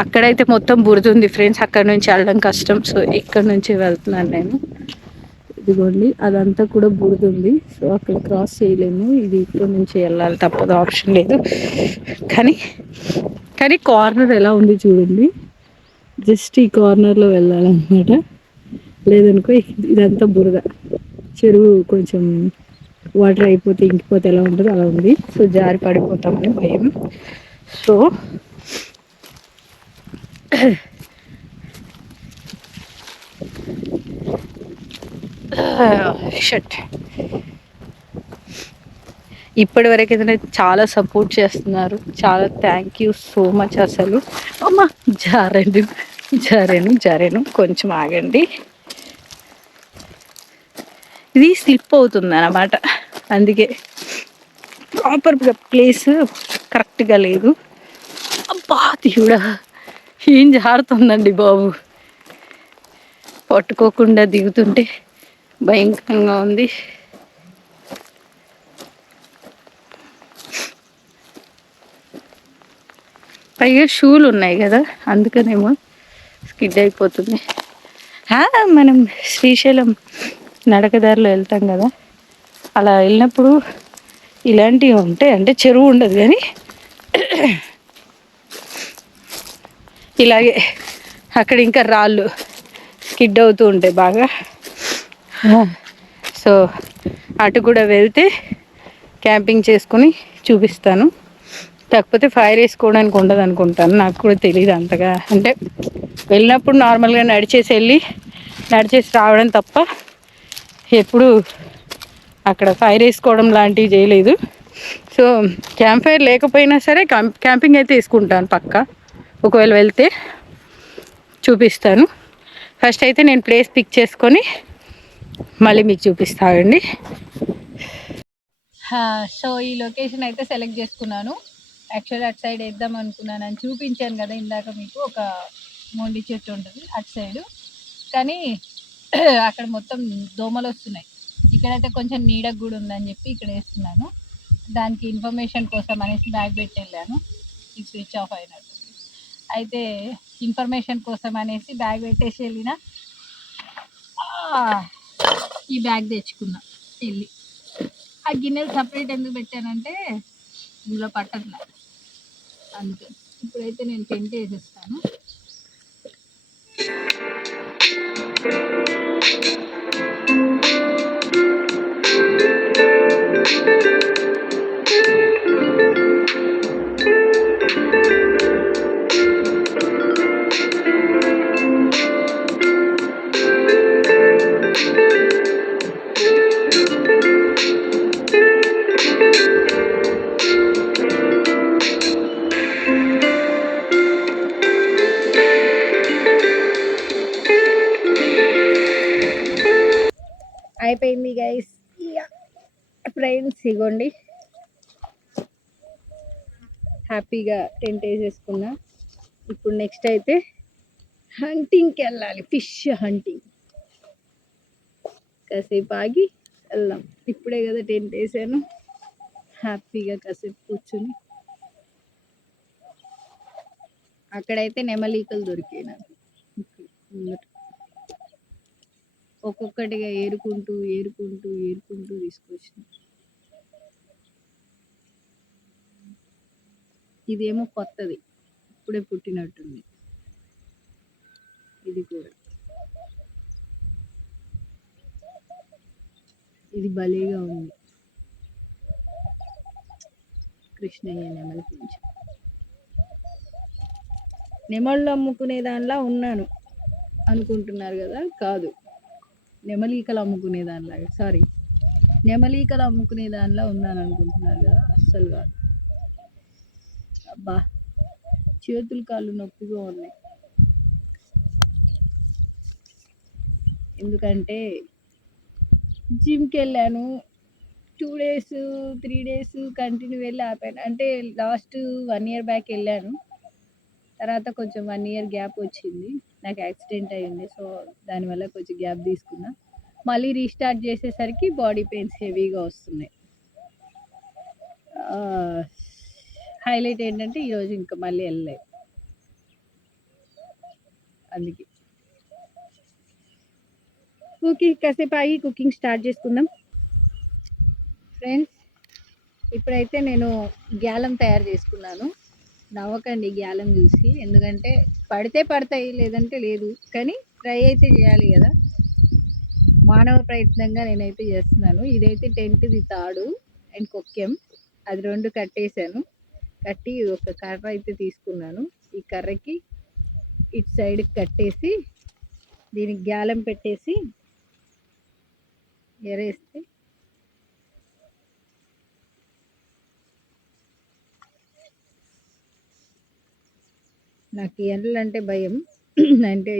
అక్కడైతే మొత్తం బురద ఫ్రెండ్స్, అక్కడ నుంచి వెళ్ళడం కష్టం. సో ఇక్కడ నుంచి వెళ్తున్నాను నేను. ఇదిగోండి అదంతా కూడా బురద. సో అక్కడ క్రాస్ చేయలేము. ఇది ఇక్కడ నుంచి వెళ్ళాలి, తప్పదు, ఆప్షన్ లేదు. కానీ కార్నర్ ఎలా ఉంది చూడండి. జస్ట్ ఈ కార్నర్లో వెళ్ళాలన్నమాట. లేదనుకో ఇదంతా బురద. చెరువు కొంచెం వాటర్ అయిపోతే ఇంకిపోతే ఎలా ఉంటుందో అలా ఉంది. సో జారి పడిపోతామని భయం. So shut. ఇప్పటి వరకు అయితే చాలా సపోర్ట్ చేస్తున్నారు. చాలా థ్యాంక్ యూ సో మచ్. అసలు అమ్మా జారాను కొంచెం ఆగండి. ఇది స్లిప్ అవుతుంది అన్నమాట. అందుకే ప్రాపర్గా ప్లేస్ కరెక్ట్గా లేదు. అబ్బా దేవుడా, ఏం జారుతుందండి బాబు. పట్టుకోకుండా దిగుతుంటే భయంకరంగా ఉంది. పైగా షూలు ఉన్నాయి కదా, అందుకనేమో స్కిడ్ అయిపోతుంది. మనం శ్రీశైలం నడకదారిలో వెళ్తాం కదా, అలా వెళ్ళినప్పుడు ఇలాంటివి ఉంటాయి. అంటే చెరువు ఉండదు కానీ ఇలాగే అక్కడ ఇంకా రాళ్ళు స్కిడ్ అవుతూ ఉంటాయి బాగా. సో అటు కూడా వెళ్తే క్యాంపింగ్ చేసుకుని చూపిస్తాను. కాకపోతే ఫైర్ వేసుకోవడానికి ఉండదు అనుకుంటాను, నాకు కూడా తెలియదు అంతగా. అంటే వెళ్ళినప్పుడు నార్మల్గా నడిచేసి రావడం తప్ప ఎప్పుడు అక్కడ ఫైర్ వేసుకోవడం లాంటివి చేయలేదు. సో క్యాంప్ ఫైర్ లేకపోయినా సరే క్యాంపింగ్ అయితే వేసుకుంటాను పక్కా. ఒకవేళ వెళ్తే చూపిస్తాను. ఫస్ట్ అయితే నేను ప్లేస్ పిక్ చేసుకొని మళ్ళీ మీకు చూపిస్తానండి. సో ఈ లొకేషన్ అయితే సెలెక్ట్ చేసుకున్నాను. యాక్చువల్లీ అటు సైడ్ వేద్దాం అనుకున్నాను అని చూపించాను కదా ఇందాక మీకు. ఒక మొండి చెట్టు ఉంటుంది అటు సైడు, కానీ అక్కడ మొత్తం దోమలు వస్తున్నాయి. ఇక్కడైతే కొంచెం నీడకు కూడా ఉందని చెప్పి ఇక్కడ వేస్తున్నాను. దానికి ఇన్ఫర్మేషన్ కోసం అనేసి బ్యాగ్ పెట్టి వెళ్ళాను. ఈ స్విచ్ ఆఫ్ అయినట్టు. అయితే ఇన్ఫర్మేషన్ కోసం అనేసి బ్యాగ్ పెట్టేసి వెళ్ళిన ఈ బ్యాగ్ తెచ్చుకున్నా వెళ్ళి. ఆ గిన్నెలు సపరేట్ ఎందుకు పెట్టానంటే ఇందులో పట్టట్లా, అందుకే. ఇప్పుడైతే నేను టెంట్ వేసేస్తాను. అయిపోయింది గైస్. ఫ్రెండ్స్ ఇగోండి, హ్యాపీగా టెంట్ వేసేసుకున్నా. ఇప్పుడు నెక్స్ట్ అయితే హంటింగ్కి వెళ్ళాలి, ఫిష్ హంటింగ్. కాసేపు ఆగి వెళ్దాం. ఇప్పుడే కదా టెంట్ వేసాను, హ్యాపీగా కాసేపు కూర్చుని. అక్కడైతే నెమలీకలు దొరికాయి నాకు. ఒక్కొక్కటిగా ఏరుకుంటూ తీసుకొచ్చిన. ఇదేమో కొత్తది, ఇప్పుడే పుట్టినట్టుంది. ఇది కూడా, ఇది భలేగా ఉంది. కృష్ణయ్య నెమలి కొంచెం నెమళ్ళు అమ్ముకునే దానిలా ఉన్నాను అనుకుంటున్నారు కదా, కాదు. నెమలీకలు అమ్ముకునే దానిలాగా, సారీ, నెమలీకలు అమ్ముకునే దానిలా ఉన్నాను అనుకుంటున్నారు కదా, అస్సలు కాదు. అబ్బా, చేతులు కాళ్ళు నొప్పిగా ఉన్నాయి. ఎందుకంటే జిమ్కి వెళ్ళాను 2 days 3 days కంటిన్యూ వెళ్ళి ఆపాను. అంటే లాస్ట్ 1 year బ్యాక్ వెళ్ళాను. తర్వాత కొంచెం 1 year గ్యాప్ వచ్చింది, నాకు యాక్సిడెంట్ అయ్యింది. సో దానివల్ల కొంచెం గ్యాప్ తీసుకున్నా. మళ్ళీ రీస్టార్ట్ చేసేసరికి బాడీ పెయిన్స్ హెవీగా వస్తున్నాయి. హైలైట్ ఏంటంటే ఈరోజు ఇంకా మళ్ళీ వెళ్ళలేదు, అందుకే. ఓకే, కాసేపు ఆగి కుకింగ్ స్టార్ట్ చేసుకుందాం ఫ్రెండ్స్. ఇప్పుడైతే నేను గ్యాలం తయారు చేసుకున్నాను. నవ్వకండి గ్యాలం చూసి, ఎందుకంటే పడితే పడతాయి, లేదంటే లేదు, కానీ ట్రై అయితే చేయాలి కదా. మానవ ప్రయత్నంగా నేనైతే చేస్తున్నాను. ఇదైతే టెంట్ది తాడు అండ్ కొక్కెం, అది రెండు కట్టేశాను. కట్టి ఒక కర్ర అయితే తీసుకున్నాను. ఈ కర్రకి ఇటు సైడ్కి కట్టేసి దీనికి గ్యాలం పెట్టేసి ఎరేస్తే నాకు ఎండలు అంటే భయం. అంటే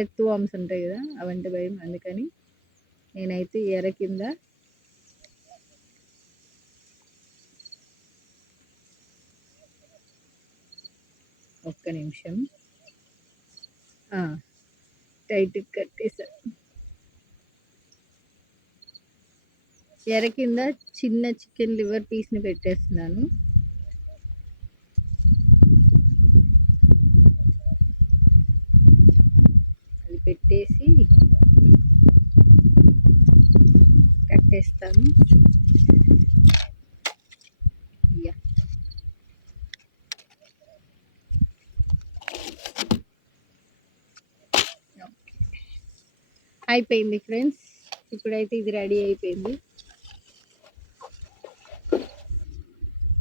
ఎర్త్ వామ్స్ ఉంటాయి కదా, అవంటే భయం. అందుకని నేనైతే ఎర కింద ఒక్క నిమిషం టైట్ కట్టేసా. ఎర కింద చిన్న చికెన్ లివర్ పీస్ని పెట్టేస్తున్నాను. అది పెట్టేసి కట్టేస్తాను. అయిపోయింది ఫ్రెండ్స్, ఇప్పుడైతే ఇది రెడీ అయిపోయింది.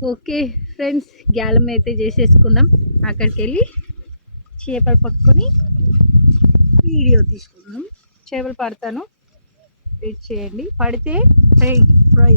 ఓకే ఫ్రెండ్స్, గ్యాలం అయితే చేసేసుకున్నాం. అక్కడికి వెళ్ళి చేపలు పట్టుకొని వీడియో తీసుకున్నాం. చేపలు పడతాను, వెయిట్ చేయండి. పడితే ఫ్రై ఫ్రై.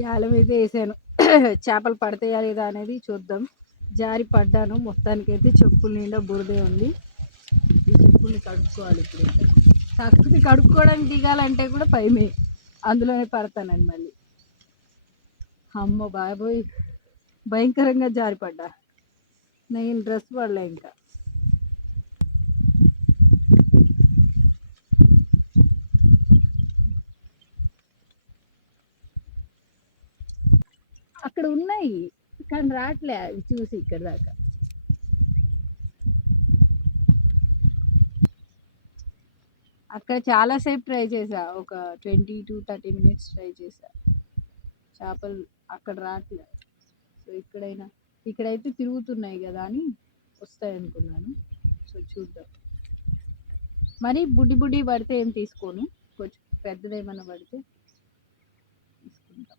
గ్యాలం అయితే వేసాను. చేపలు పడతాయా లేదా అనేది చూద్దాం. జారి పడ్డాను, మొత్తానికైతే చెప్పుల నిండా బురదే ఉంది. ఈ చెప్పుల్ని కడుక్కోవాలి ఇప్పుడు. కాకపోతే కడుక్కోవడానికి దిగాలంటే కూడా భయమే, అందులోనే పడతానండి మళ్ళీ. అమ్మ బాబోయ్, భయంకరంగా జారిపడ్డా. నేను డ్రెస్ పడలే ఇంకా. అక్కడ ఉన్నాయి కానీ రావట్లే అవి చూసి ఇక్కడ దాకా. అక్కడ చాలాసేపు ట్రై చేసా, ఒక 20 to 30 minutes ట్రై చేసా. చేపలు అక్కడ రావట్లే. సో ఇక్కడైతే తిరుగుతున్నాయి కదా అని వస్తాయి అనుకున్నాను. సో చూద్దాం. మరి బుడ్డి బుడ్డి పడితే ఏం తీసుకోను, కొంచెం పెద్దదేమన్నా పడితే తీసుకుంటాం.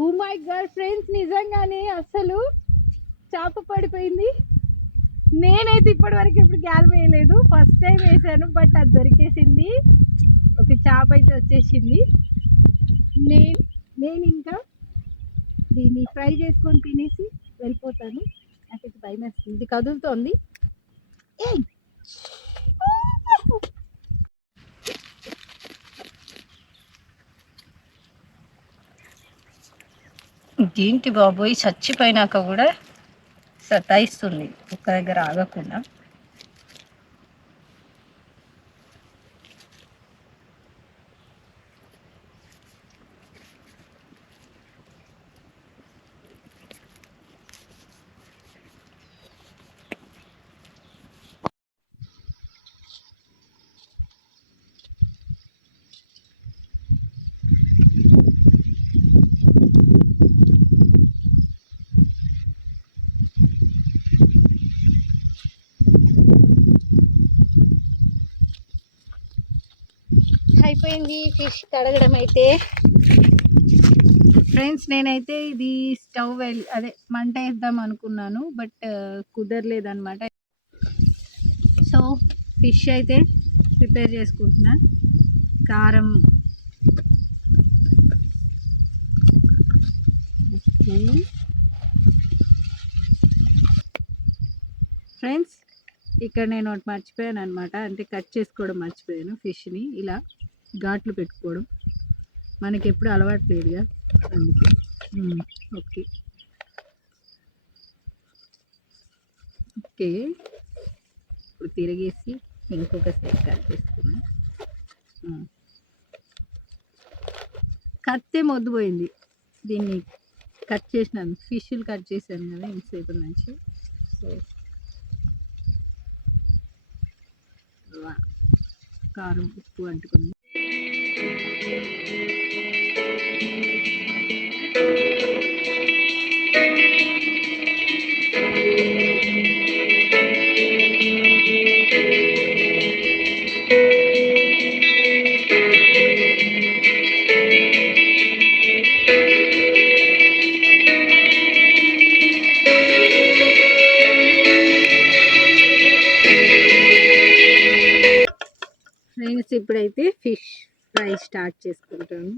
ఓ మై గాడ్ ఫ్రెండ్స్, నిజంగానే అసలు చేప పడిపోయింది. నేనైతే ఇప్పటి వరకు ఎప్పుడు గ్యాలం వేయలేదు, ఫస్ట్ టైం వేసాను. బట్ అది దొరికేసింది, ఒక చేప అయితే వచ్చేసింది. నేను ఇంకా దీన్ని ఫ్రై చేసుకొని తినేసి వెళ్ళిపోతాను. నాకైతే భయం వేస్తుంది, ఇది కదులుతోంది. ఏంటి బాబోయ్, చచ్చిపోయినాక కూడా సతాయిస్తుంది ఒక్క దగ్గర ఆగకుండా. అయిపోయింది ఫిష్ కడగడం అయితే. ఫ్రెండ్స్ నేనైతే ఇది స్టవ్ అదే మంట వేద్దాం అనుకున్నాను, బట్ కుదరలేదన్నమాట. సో ఫిష్ అయితే ప్రిపేర్ చేసుకుంటున్నా. కారం, ఫ్రెండ్స్ ఇక్కడ నేను ఒకటి మర్చిపోయాను అనమాట. అంటే కట్ చేసుకోవడం మర్చిపోయాను. ఫిష్ని ఇలా ఘాట్లు పెట్టుకోవడం మనకి ఎప్పుడు అలవాటు లేదుగా, అందుకే. ఓకే ఓకే ఇప్పుడు తిరిగేసి ఇంకొక సైడ్ కట్ చేసుకున్నాం. కత్తే మొద్దుపోయింది. దీన్ని కట్ చేసినాను, ఫిష్లు కట్ చేశాను కదా ఇంతసేపు నుంచి. సో కారం ఉప్పు అంటుకుంది. ఫ్రెండ్స్ ఇప్పుడైతే ఫిష్ ఫ్రై స్టార్ట్ చేసుకుంటాను.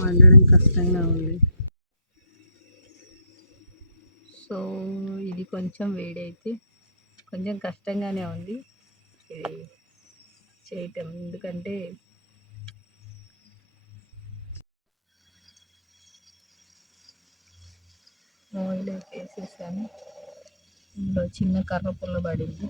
వండడం కష్టంగా ఉంది. సో ఇది కొంచెం వేడి అయితే కొంచెం కష్టంగానే ఉంది ఇది చేయటం, ఎందుకంటే ఆయిల్ వేసేసాను. ఇందులో చిన్న కర్ర పుల్ల పడింది.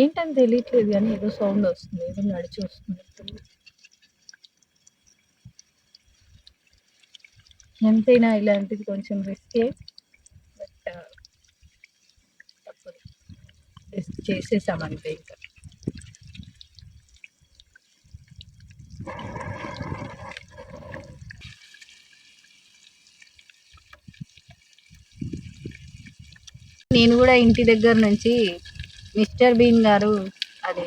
ఏంటని తెలియట్లేదు కానీ ఏదో సౌండ్ వస్తుంది, ఏదో నడిచి వస్తుంది. ఎంతైనా ఇలాంటిది కొంచెం రిస్కే, బట్ తప్పదు, రిస్క్ చేసేసామంతే. ఇంకా నేను కూడా ఇంటి దగ్గర నుంచి మిస్టర్ బీన్ గారు అది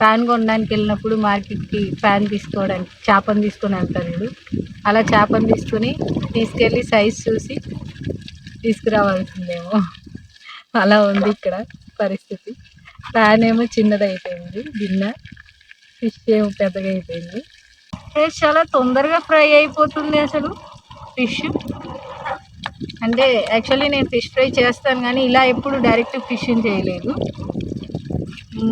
ప్యాన్ కొనడానికి వెళ్ళినప్పుడు మార్కెట్కి ప్యాన్ తీసుకోవడానికి చేపను తీసుకొని వెళ్తారు. అలా చేపను తీసుకెళ్ళి సైజ్ చూసి తీసుకురావాల్సిందేమో, అలా ఉంది ఇక్కడ పరిస్థితి. ప్యాన్ ఏమో చిన్నది అయిపోయింది, గిన్నె. ఫిష్ ఏమో పెద్దగా అయిపోయింది. ఫిష్ చాలా తొందరగా ఫ్రై అయిపోతుంది అసలు. ఫిష్ అంటే యాక్చువల్లీ నేను ఫిష్ ఫ్రై చేస్తాను కానీ ఇలా ఎప్పుడు డైరెక్ట్ ఫిష్ని చేయలేదు.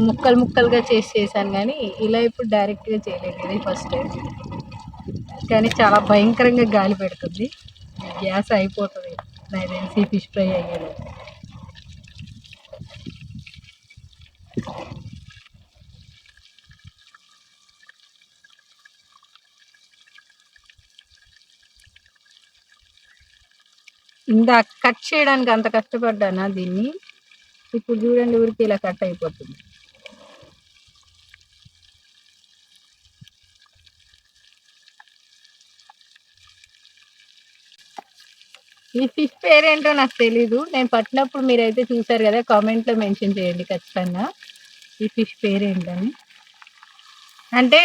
ముక్కలు ముక్కలుగా చేశాను కానీ ఇలా ఎప్పుడు డైరెక్ట్గా చేయలేదు, ఇది ఫస్ట్ టైం. కానీ చాలా భయంకరంగా గాలి పెడుతుంది, గ్యాస్ అయిపోతుంది నాకు తెలిసి ఫిష్ ఫ్రై అయ్యేది. ఇందా కట్ చేయడానికి అంత కష్టపడ్డానా దీన్ని, ఇప్పుడు చూడండి ఊరికి ఇలా కట్ అయిపోతుంది. ఈ ఫిష్ పేరేంటో నాకు తెలీదు, నేను పట్టినప్పుడు మీరైతే చూసారు కదా, కామెంట్లో మెన్షన్ చేయండి ఖచ్చితంగా ఈ ఫిష్ పేరేంటని. అంటే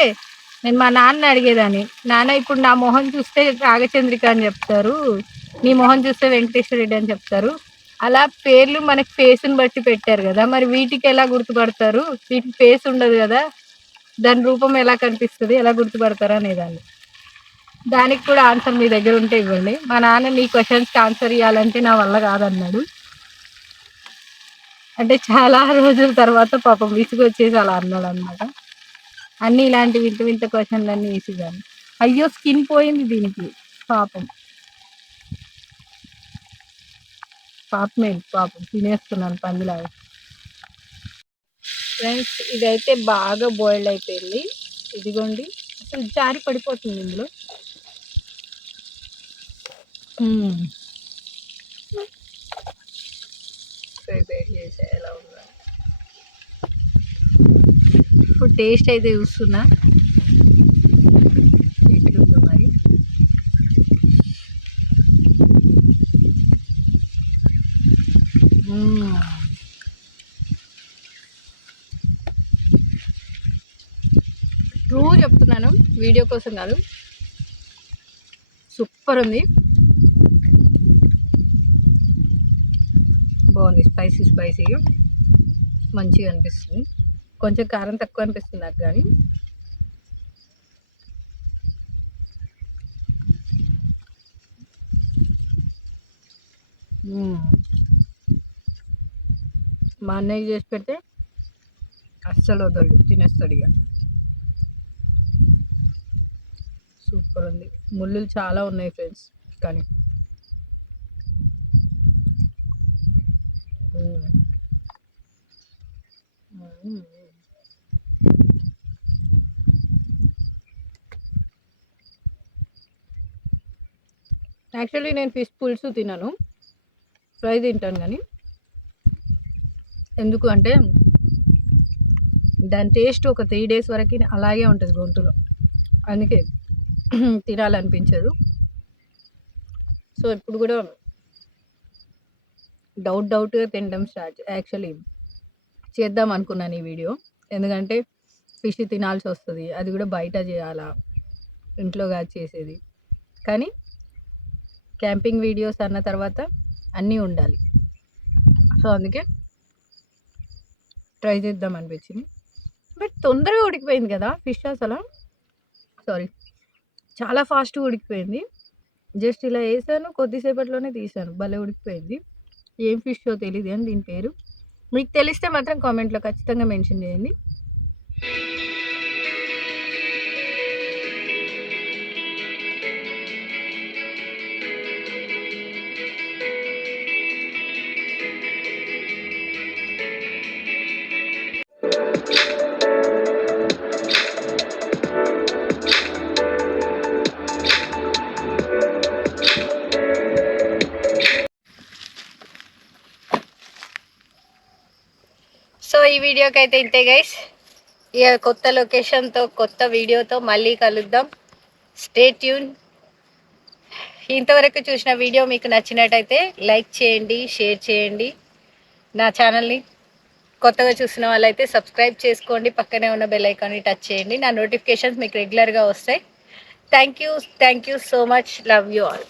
నేను మా నాన్న అడిగేదాన్ని, నాన్న ఇప్పుడు నా మొహం చూస్తే నాగచంద్రిక అని చెప్తారు, నీ మొహం చూస్తే వెంకటేశ్వర రెడ్డి అని చెప్తారు, అలా పేర్లు మనకి ఫేస్ని బట్టి పెట్టారు కదా, మరి వీటికి ఎలా గుర్తుపడతారు, వీటికి ఫేస్ ఉండదు కదా, దాని రూపం ఎలా కనిపిస్తుంది, ఎలా గుర్తుపడతారు అనేదాన్ని. దానికి కూడా ఆన్సర్ మీ దగ్గర ఉంటే ఇవ్వండి. మా నాన్న నీ క్వశ్చన్స్కి ఆన్సర్ ఇవ్వాలంటే నా వల్ల కాదన్నాడు. అంటే చాలా రోజుల తర్వాత పాపం విసుగు వచ్చేసి అలా అన్నాడు అనమాట. అన్నీ ఇలాంటి వింత వింత క్వశ్చన్లన్నీ వేసేదాన్ని. అయ్యో స్కిన్ పోయింది దీనికి, పాపం పాపం తినేస్తున్నాను పందిలాగా. ఫ్రెండ్స్ ఇదైతే బాగా బాయిల్డ్ అయిపోయింది. ఇదిగోండి, అసలు జారి పడిపోతుంది ఇందులో. ప్రిపేర్ చేసే ఎలా ఉందా ఇప్పుడు టేస్ట్ అయితే చూస్తున్నా ఎట్లుందో మరి. ట్రూ చెప్తున్నాను, వీడియో కోసం కాదు. సూపర్ ఉంది, బాగుంది. స్పైసీగా మంచిగా అనిపిస్తుంది. కొంచెం కారం తక్కువ అనిపిస్తుంది నాకు, కానీ మా అన్నయ్య చేసి పెడితే అస్సలు వదలడు, తినేస్తాడు ఇక. సూపర్ ఉంది. ముళ్ళు చాలా ఉన్నాయి ఫ్రెండ్స్, కానీ యాక్చువల్లీ నేను ఫిష్ పులుసు తినను, ఫ్రై తింటాను. కానీ ఎందుకు అంటే దాని టేస్ట్ ఒక 3 days వరకు అలాగే ఉంటుంది గొంతులో, అందుకే తినాలనిపించదు. సో ఇప్పుడు కూడా డౌట్గా తినడం స్టార్ట్ యాక్చువల్లీ చేద్దాం అనుకున్నాను ఈ వీడియో. ఎందుకంటే ఫిష్ తినాల్సి వస్తుంది, అది కూడా బయట చేయాలా, ఇంట్లో కాదు చేసేది. కానీ క్యాంపింగ్ వీడియోస్ అన్న తర్వాత అన్నీ ఉండాలి. సో అందుకే ట్రై చేద్దాం అనిపించింది. బట్ తొందరగా ఉడికిపోయింది కదా ఫిష్, అసలు చాలా ఫాస్ట్గా ఉడికిపోయింది. జస్ట్ ఇలా వేసాను, కొద్దిసేపట్లోనే తీసాను, భలే ఉడికిపోయింది. ఏం ఫిషో తెలియదు అని దీని పేరు. మీకు తెలిస్తే మాత్రం కామెంట్లో ఖచ్చితంగా మెన్షన్ చేయండి. సో ఈ వీడియోకి అయితే ఇంతే గైస్. ఇక కొత్త లొకేషన్తో కొత్త వీడియోతో మళ్ళీ కలుద్దాం. Stay tune. ఇంతవరకు చూసిన వీడియో మీకు నచ్చినట్టయితే లైక్ చేయండి, షేర్ చేయండి. నా ఛానల్ని కొత్తగా చూసిన వాళ్ళైతే సబ్స్క్రైబ్ చేసుకోండి, పక్కనే ఉన్న బెల్ ఐకాన్ని టచ్ చేయండి. నా నోటిఫికేషన్స్ మీకు రెగ్యులర్గా వస్తాయి. Thank you so much. Love you all.